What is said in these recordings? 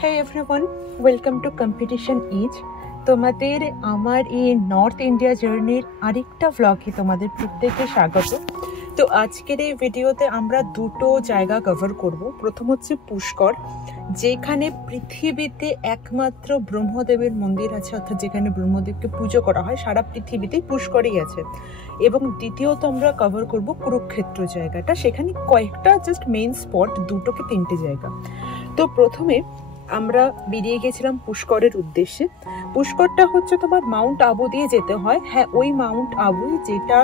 Hey everyone, welcome to Competition Each. তোমাদের আমার এই নর্থ ইন্ডিয়া জার্নির আরেকটা ভ্লগে তোমাদের প্রত্যেককে স্বাগত। তো আজকের এই ভিডিওতে আমরা দুটো জায়গা কভার করব। প্রথম হচ্ছে পুষ্কর, যেখানে পৃথিবীতে একমাত্র ব্রহ্মদেবের মন্দির আছে, অর্থাৎ যেখানে ব্রহ্মদেবকে পুজো করা হয় সারা পৃথিবীতেই পুষ্করই আছে। এবং দ্বিতীয়ত আমরা কভার করব কুরুক্ষেত্র জায়গাটা, সেখানে কয়েকটা জাস্ট মেইন স্পট, দুটো কি তিনটে জায়গা। তো প্রথমে আমরা বেরিয়ে গেছিলাম পুষ্করের উদ্দেশ্যে। পুষ্করটা হচ্ছে তোমার মাউন্ট আবু দিয়ে যেতে হয়। হ্যাঁ, ওই মাউন্ট আবুই যেটা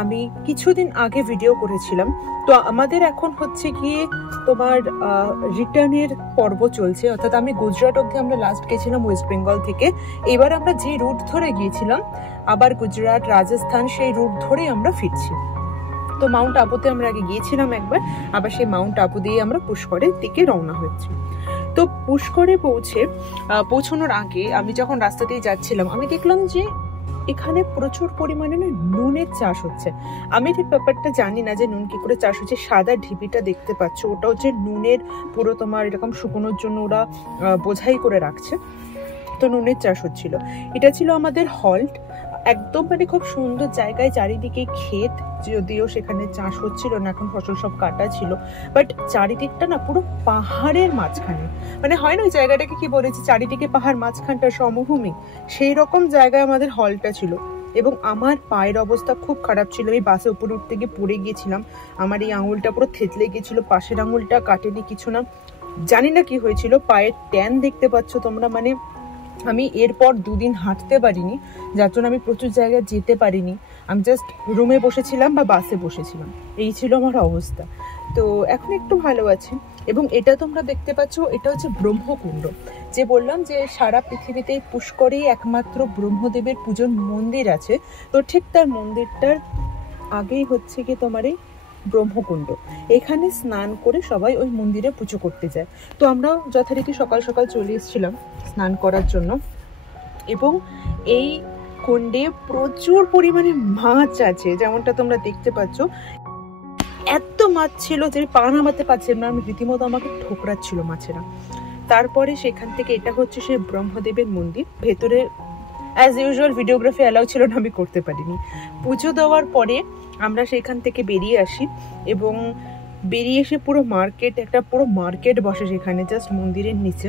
আমি কিছুদিন আগে ভিডিও করেছিলাম। তো আমাদের এখন হচ্ছে গিয়ে তোমার রিটার্নের পর্ব চলছে, অর্থাৎ আমি গুজরাট অব্দি আমরা লাস্ট গেছিলাম ওয়েস্ট বেঙ্গল থেকে। এবার আমরা যে রুট ধরে গিয়েছিলাম আবার গুজরাট, রাজস্থান, সেই রুট ধরেই আমরা ফিরছি। তো মাউন্ট আবুতে আমরা আগে গিয়েছিলাম একবার, আবার সেই মাউন্ট আবু দিয়ে আমরা পুষ্করের দিকে রওনা হয়েছি। তো পুষ্করে পৌঁছানোর আগে আমি যখন রাস্তা দিয়ে যাচ্ছিলাম আমি দেখলাম যে এখানে প্রচুর পরিমাণে না নুনের চাষ হচ্ছে। আমি ঠিক ব্যাপারটা জানি না যে নুন কি করে চাষ হচ্ছে। সাদা ঢিপিটা দেখতে পাচ্ছ, ওটা হচ্ছে নুনের পুরো তোমার এরকম শুকনোর জন্য ওরা বোঝাই করে রাখছে। তো নুনের চাষ হচ্ছিল। এটা ছিল আমাদের হল্ট, একদম মানে খুব সুন্দর জায়গায়, চারিদিকে ক্ষেত, যদিও সেখানে চাষ হচ্ছিল না, এখন ফসল সব কাটা ছিল। বাট চারিদিকটা না পুরো পাহাড়ের মাঝখানে, মানে হয় না ওই জায়গাটাকে কি বলেছি, চারিদিকে পাহাড়, মাঝখানটা সমভূমি, সেই রকম জায়গায় আমাদের হলটা ছিল। এবং আমার পায়ের অবস্থা খুব খারাপ ছিল। আমি বাসে উপরে উঠতে গিয়ে পড়ে গিয়েছিলাম, আমার এই আঙুলটা পুরো থেতলে গিয়েছিল, পাশের আঙুলটা কাটেনি কিছু না, জানি না কি হয়েছিল। পায়ের ট্যান দেখতে পাচ্ছ তোমরা, মানে আমি এরপর দুদিন হাঁটতে পারিনি, যার জন্য আমি প্রচুর জায়গায় যেতে পারিনি। আমি জাস্ট রুমে বসেছিলাম বা বাসে বসেছিলাম, এই ছিল আমার অবস্থা। তো এখন একটু ভালো আছে। এবং এটা তোমরা দেখতে পাচ্ছ, এটা হচ্ছে ব্রহ্মকুণ্ড। যে বললাম যে সারা পৃথিবীতে পুষ্করেই একমাত্র ব্রহ্মদেবের পুজোর মন্দির আছে, তো ঠিক তার মন্দিরটার আগেই হচ্ছে কি তোমার এই ব্রহ্মকুণ্ড। এখানে স্নান করে সবাই ওই মন্দিরে পুজো করতে যায়। তো আমরা যথারীতি সকাল সকাল চলে এসেছিলাম স্নান করার জন্য। এবং এই কুণ্ডে প্রচুর পরিমাণে মাছ আছে, যেমনটা তোমরা দেখতে পাচ্ছ। এত মাছ ছিল যে পা নামাতে পারছিলাম না, আমি রীতিমতো আমাকে ঠোকরাচ্ছিল মাছেরা। তারপরে সেখান থেকে, এটা হচ্ছে সেই ব্রহ্মদেবের মন্দির, ভেতরে অ্যাজ ইউজুয়াল ভিডিওগ্রাফি অ্যালাউ ছিল না, আমি করতে পারিনি। পুজো দেওয়ার পরে আমরা সেখান থেকে বেরিয়ে আসি এবং বেরিয়ে এসে পুরো মার্কেট, একটা পুরো মার্কেট বসে সেখানে জাস্ট মন্দিরের নিচে।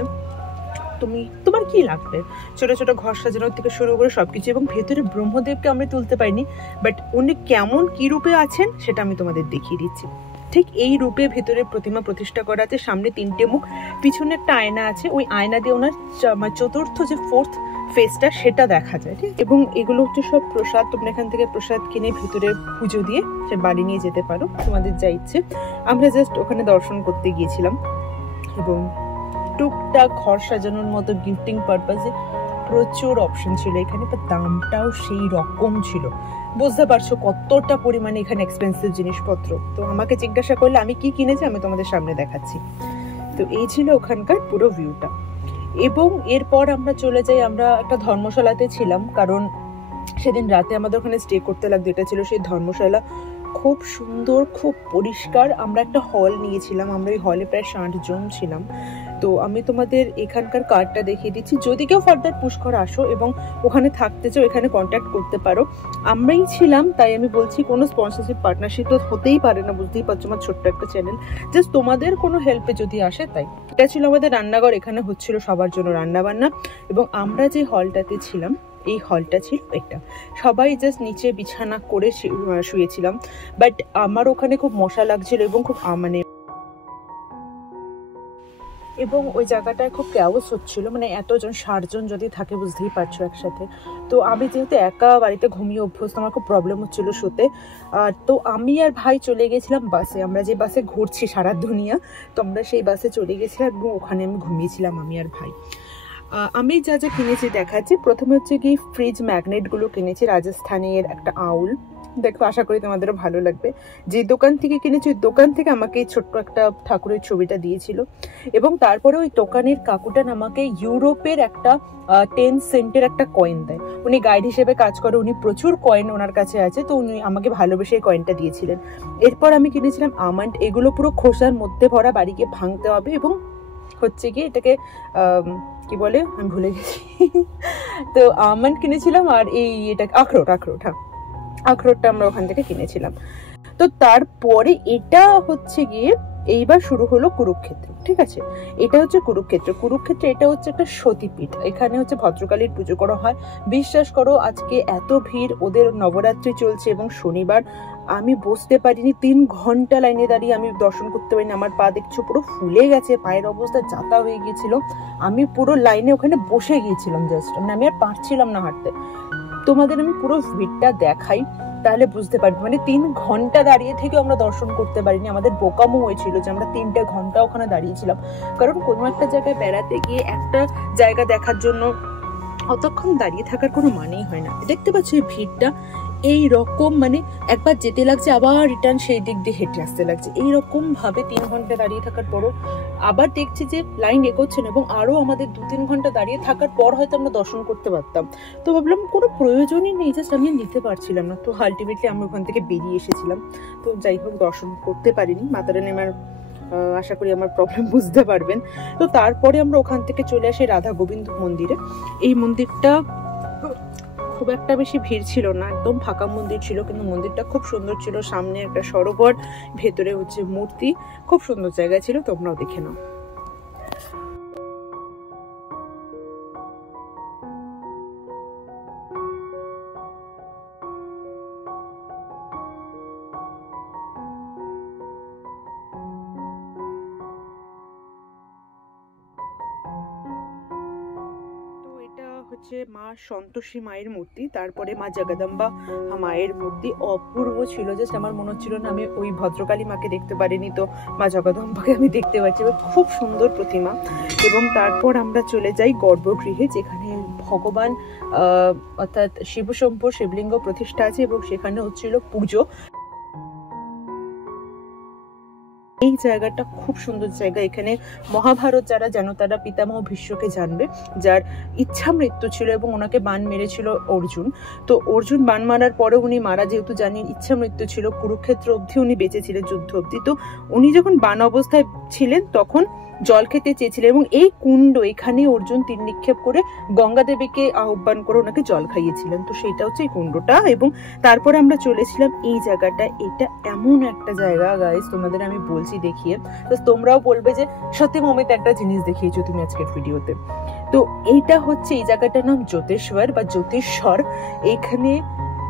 তোমার কি লাগবে, ছোট ছোট ঘর সাজানোর থেকে শুরু করে সবকিছু। এবং ভেতরে ব্রহ্মদেবকে আমি তুলতে পারিনি, বাট উনি কেমন কি রূপে আছেন সেটা আমি তোমাদের দেখিয়ে দিচ্ছি। ঠিক এই রূপে ভেতরে প্রতিমা প্রতিষ্ঠা করা আছে, সামনে তিনটে মুখ, পিছনে একটা আয়না আছে, ওই আয়না দিয়ে ওনার চতুর্থ যে ফোর্থ ফেসটা সেটা দেখা যায়। ঠিক, এবং এগুলো হচ্ছে সব প্রসাদ। তোমরা এখান থেকে প্রসাদ কিনে ভিতরে পুজো দিয়ে সে বাড়ি নিয়ে যেতে পারো, তোমাদের যা ইচ্ছে। আমরা জাস্ট ওখানে দর্শন করতে গিয়েছিলাম এবং টুকটাক ঘর সাজানোর মতো গিফটিং পারপাসে প্রচুর অপশন ছিল এখানে। তো দামটাও সেই রকম ছিল, বুঝতে পারছো কতটা পরিমাণে এখানে এক্সপেন্সিভ জিনিসপত্র। তো আমাকে জিজ্ঞাসা করলে আমি কি কিনেছি আমি তোমাদের সামনে দেখাচ্ছি। তো এই ছিল ওখানকার পুরো ভিউটা। এবং এরপর আমরা চলে যাই, আমরা একটা ধর্মশালাতে ছিলাম, কারণ সেদিন রাতে আমাদের ওখানে স্টে করতে লাগতো। এটা ছিল সেই ধর্মশালা, খুব সুন্দর, খুব পরিষ্কার। আমরা একটা হল নিয়েছিলাম, আমরা ওই হলে প্রায় 60 জন ছিলাম। তো আমি তোমাদের এখানকার কার্ডটা দেখিয়ে দিচ্ছি, যদি কেউ ফার্দার পুষ্কর আসো এবং ওখানে থাকতে চাও এখানে কন্ট্যাক্ট করতে পারো। আমরাই ছিলাম, তাই আমি বলছি, কোনো স্পন্সরশিপ পার্টনারশিপ তো হতেই পারে না, বুঝতেই পারছো আমার ছোট্ট একটা চ্যানেল, জাস্ট তোমাদের কোনো হেল্পে যদি আসে তাই। এটা ছিল আমাদের রান্নাঘর, এখানে হচ্ছিল সবার জন্য রান্না বান্না। এবং আমরা যে হলটাতে ছিলাম, এই হলটা ছিল এটা, সবাই জাস্ট নিচে বিছানা করে শুয়েছিলাম। বাট আমার ওখানে খুব মশা লাগছিল এবং খুব এবং ওই জায়গাটায় খুব ক্যাওস হচ্ছিল, মানে এতজন 60 জন যদি থাকে বুঝতেই পারছো একসাথে। তো আমি যেহেতু একা বাড়িতে ঘুমিয়ে অভ্যস্ত, আমার খুব প্রবলেম হচ্ছিল শুতে। তো আমি আর ভাই চলে গেছিলাম বাসে, আমরা যে বাসে ঘুরছি সারা দুনিয়া, তো আমরা সেই বাসে চলে গেছিলাম এবং ওখানে আমি ঘুমিয়েছিলাম আমি আর ভাই। আমি যা যা কিনেছি দেখাচ্ছি। প্রথমে হচ্ছে কি ফ্রিজ ম্যাগনেটগুলো কিনেছি, রাজস্থানের একটা আউল, দেখো আশা করি তোমাদেরও ভালো লাগবে। যে দোকান থেকে কিনেছি ওই দোকান থেকে আমাকে ছোট্ট একটা ঠাকুরের ছবিটা দিয়েছিল। এবং তারপরে ওই দোকানের কাকুটা আমাকে ইউরোপের একটা 10 সেন্টের একটা কয়েন দেয়। উনি গাইড হিসেবে কাজ করে, উনি প্রচুর কয়েন ওনার কাছে আছে, তো উনি আমাকে ভালোবেসে এই কয়েনটা দিয়েছিলেন। এরপর আমি কিনেছিলাম আমন্ড, এগুলো পুরো খোসার মধ্যে ভরা, বাড়িকে ভাঙতে হবে এবং হচ্ছে কি এটাকে কি বলে আমি ভুলে গেছি। তো আমন্ড কিনেছিলাম আর এই এটা আখরোট, হ্যাঁ আখরোটটা আমরা ওখান থেকে কিনেছিলাম। তো তারপরে এটা হচ্ছে গিয়ে এইবার শুরু হলো কুরুক্ষেত্র, ঠিক আছে। এটা হচ্ছে কুরুক্ষেত্র এটা হচ্ছে একটা সতীপীঠ। এখানে হচ্ছে ভদ্রকালীর পুজো করা হয়। বিশ্বাস করো আজকে এত ভিড়, ওদের নবরাত্রি চলছে এবং শনিবার আমি বসতে পারিনি, 3 ঘন্টা লাইনে দাঁড়িয়ে আমি দর্শন করতে পারিনি। আমার পা দেখছো পুরো ফুলে গেছে, পায়ের অবস্থা যাতা হয়ে গিয়েছিল। আমি পুরো লাইনে ওখানে বসে গিয়েছিলাম জাস্ট, মানে আমি আর পারছিলাম না হাঁটতে। তোমাদের আমি পুরো ভিড়টা দেখাই তাহলে বুঝতে পারবে। মানে 3 ঘন্টা দাঁড়িয়ে থেকে আমরা দর্শন করতে পারিনি। আমাদের বোকামো হয়েছিল যে আমরা 3টে ঘন্টা ওখানে দাঁড়িয়েছিলাম, কারণ কোনো একটা জায়গায় বেড়াতে গিয়ে একটা জায়গা দেখার জন্য অতক্ষণ দাঁড়িয়ে থাকার কোনো মানেই হয় না। দেখতে পাচ্ছ এই ভিড়টা এই রকম, মানে একবার যেতে লাগছে আবার রিটার্ন সেই দিক দিয়ে হেঁটে আসতে লাগছে, এইরকম ভাবে 3 ঘন্টা দাঁড়িয়ে থাকার পরও আবার দেখছি যে লাইন এগোচ্ছে না, এবং আরো আমাদের 2-3 ঘন্টা দাঁড়িয়ে থাকার পর হয়তো আমরা দর্শন করতে পারতাম। তো ভাবলাম কোনো প্রয়োজনই নেই, জাস্ট আমি নিতে পারছিলাম না। তো আলটিমেটলি আমরা ওখান থেকে বেরিয়ে এসেছিলাম। তো যাই হোক দর্শন করতে পারিনি। মাতা রানী আমার আশা করি আমার প্রবলেম বুঝতে পারবেন। তো তারপরে আমরা ওখান থেকে চলে আসি রাধা গোবিন্দ মন্দিরে। এই মন্দিরটা খুব একটা বেশি ভিড় ছিল না, একদম ফাঁকা মন্দির ছিল, কিন্তু মন্দিরটা খুব সুন্দর ছিল। সামনে একটা সরোবর, ভেতরে হচ্ছে মূর্তি, খুব সুন্দর জায়গা ছিল, তোমরাও দেখে নাও। হচ্ছে মা সন্তোষী মায়ের মূর্তি, তারপরে মা জগদম্বা মায়ের মূর্তি অপূর্ব ছিল। জাস্ট আমার মনে হচ্ছিল না আমি ওই ভদ্রকালী মাকে দেখতে পারিনি, তো মা জগদম্বাকে আমি দেখতে পাচ্ছি। খুব সুন্দর প্রতিমা। এবং তারপর আমরা চলে যাই গর্ভগৃহে, যেখানে ভগবান অর্থাৎ শিবশম্ভ শিবলিঙ্গ প্রতিষ্ঠা আছে এবং সেখানে হচ্ছিল পুজো। এই জায়গাটা খুব সুন্দর জায়গা। এখানে মহাভারত যারা জানো তারা পিতামহ ভীষ্মকে জানবে, যার ইচ্ছা মৃত্যু ছিল এবং ওনাকে বান মেরেছিল অর্জুন। তো অর্জুন বান মারার পরে উনি মারা যেহেতু জানেন ইচ্ছা মৃত্যু ছিল, কুরুক্ষেত্র অবধি উনি বেঁচেছিলেন, যুদ্ধ অবধি। তো উনি যখন বান অবস্থায় ছিলেন তখন জল খেতে চেয়েছিলেন এবং এই কুণ্ড এখানে অর্জুন তীর নিক্ষেপ করে গঙ্গা দেবীকে আহ্বান করে ওনাকে জল খাইয়েছিলেন। তো সেটা হচ্ছে এই কুণ্ডটা। এবং তারপরে আমরা চলেছিলাম এই জায়গাটা। এটা এমন একটা জায়গা গাইস, তোমাদের আমি বলছি দেখিয়ে, তো তোমরাও বলবে যে সত্যি মমিত একটা জিনিস দেখিয়েছো তুমি আজকের ভিডিওতে। তো এইটা হচ্ছে এই জায়গাটার নাম জ্যোতিষ্বর বা জ্যোতিষ্বর। এখানে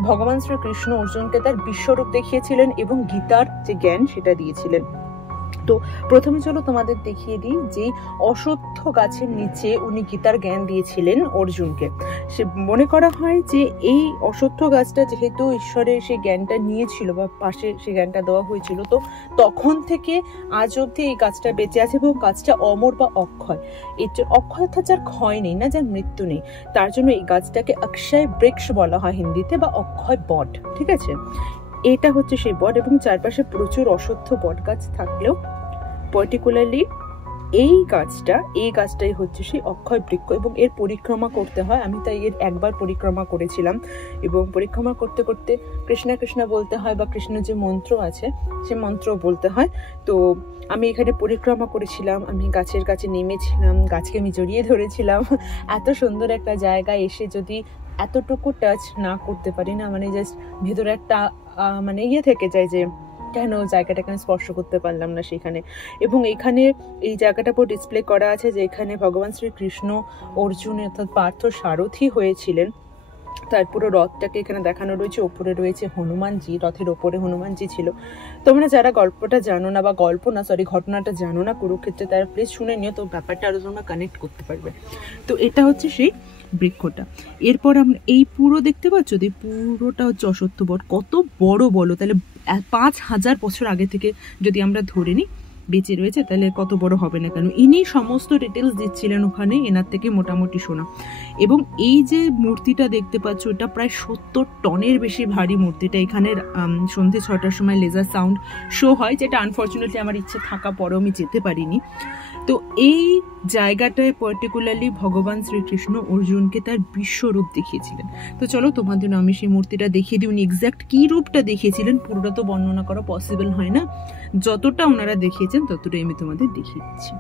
ভগবান শ্রীকৃষ্ণ অর্জুনকে তার বিশ্বরূপ দেখিয়েছিলেন এবং গীতার যে জ্ঞান সেটা দিয়েছিলেন। তো প্রথমে চলো তোমাদের দেখিয়ে দিই যে অশ্বত্থ গাছের নিচে উনি গীতার জ্ঞান দিয়েছিলেন অর্জুনকে। সে মনে করা হয় যে এই অশ্বত্থ গাছটা যেহেতু ঈশ্বরের সেই জ্ঞানটা নিয়েছিল বা পাশে সেই জ্ঞানটা দেওয়া হয়েছিল, তো তখন থেকে আজ অব্দি এই গাছটা বেঁচে আছে এবং গাছটা অমর বা অক্ষয়। এর অক্ষয় অর্থাৎ যার ক্ষয় নেই, না যার মৃত্যু নেই, তার জন্য এই গাছটাকে অক্ষয় বৃক্ষ বলা হয় হিন্দিতে, বা অক্ষয় বট, ঠিক আছে। এটা হচ্ছে সেই বট এবং চারপাশে প্রচুর অশ্বত্থ বট গাছ থাকলেও পার্টিকুলারলি এই গাছটাই হচ্ছে সেই অক্ষয় বৃক্ষ এবং এর পরিক্রমা করতে হয়। আমি তাই এর একবার পরিক্রমা করেছিলাম এবং পরিক্রমা করতে করতে কৃষ্ণা কৃষ্ণা বলতে হয় বা কৃষ্ণ যে মন্ত্র আছে সে মন্ত্র বলতে হয়। তো আমি এখানে পরিক্রমা করেছিলাম, আমি গাছের কাছে নেমেছিলাম, গাছকে আমি জড়িয়ে ধরেছিলাম। এত সুন্দর একটা জায়গায় এসে যদি এতটুকু টাচ না করতে পারি না, মানে জাস্ট ভেতরে একটা মানে থেকে যায় যে কেন জায়গাটাকে স্পর্শ করতে পারলাম না সেখানে। এবং এখানে এই জায়গাটা পুরো ডিসপ্লে করা আছে যে এখানে ভগবান শ্রীকৃষ্ণ অর্জুন অর্থাৎ পার্থ সারথি হয়েছিলেন। তার পুরো রথটাকে এখানে দেখানো রয়েছে। ওপরে রয়েছে হনুমানজি, রথের ওপরে হনুমানজি ছিল। তোমরা যারা গল্পটা জানো না বা ঘটনাটা জানো না কুরুক্ষেত্রে, তারা প্লিজ শুনে নিও, তো ব্যাপারটা আরো তোমরা কানেক্ট করতে পারবে। তো এটা হচ্ছে সেই বৃক্ষটা। এরপর আমরা এই পুরো দেখতে পাচ্ছ, পুরোটা হচ্ছে অশ্বত্থ বট। কত বড় বলো, তাহলে 5000 বছর আগে থেকে যদি আমরা ধরে নিই বেঁচে রয়েছে, তাহলে কত বড় হবে না কেন। ইনি সমস্ত ডিটেলস দিচ্ছিলেন ওখানে, এনার থেকে মোটামুটি শোনা। এবং এই যে মূর্তিটা দেখতে পাচ্ছ, এটা প্রায় 70 টনের বেশি ভারী মূর্তিটা। এখানে সন্ধ্যে 6টার সময় লেজার সাউন্ড শো হয়, যেটা আনফর্চুনেটলি আমার ইচ্ছে থাকা পরেও আমি যেতে পারিনি। তো এই জায়গাটায় পার্টিকুলারলি ভগবান শ্রীকৃষ্ণ অর্জুনকে তার বিশ্বরূপ দেখিয়েছিলেন। তো চলো তোমাদের আমি সেই মূর্তিটা দেখিয়ে দিই। উনি এক্স্যাক্ট কি রূপটা দেখিয়েছিলেন পুরোটা তো বর্ণনা করা পসিবল হয় না, যতটা ওনারা দেখিয়েছেন ততটাই আমি তোমাদের দেখিয়ে দিচ্ছি।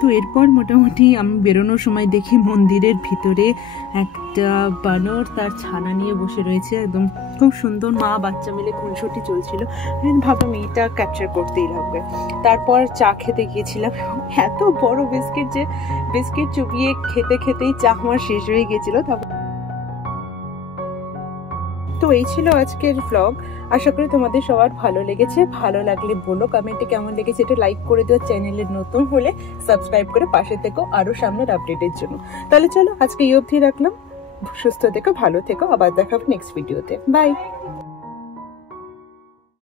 তো এরপর মোটামুটি আমি বেরোনোর সময় দেখি মন্দিরের ভিতরে একটা বানর তার ছানা নিয়ে বসে রয়েছে, একদম খুব সুন্দর, মা বাচ্চা মিলে খুনসুটি চলছিল। আমি ভাবলাম এইটা ক্যাপচার করতেই লাগবে। তারপর চা খেতে গিয়েছিলাম, এত বড় বিস্কিট যে বিস্কিট চুবিয়ে খেতে খেতেই চা আমার শেষ হয়ে গেছিলো। তো এই ছিল আজকের ব্লগ। আশা করি তোমাদের সবার ভালো লেগেছে। ভালো লাগলে বলো কমেন্টে কেমন লেগেছে, এটা লাইক করে দিও। চ্যানেলে নতুন হলে সাবস্ক্রাইব করে পাশে থেকো আরো সামনের আপডেটের জন্য। তাহলে চলো আজকে এই অবধি রাখলাম। সুস্থ থেকো, ভালো থেকো, আবার দেখাবো নেক্সট ভিডিওতে। বাই।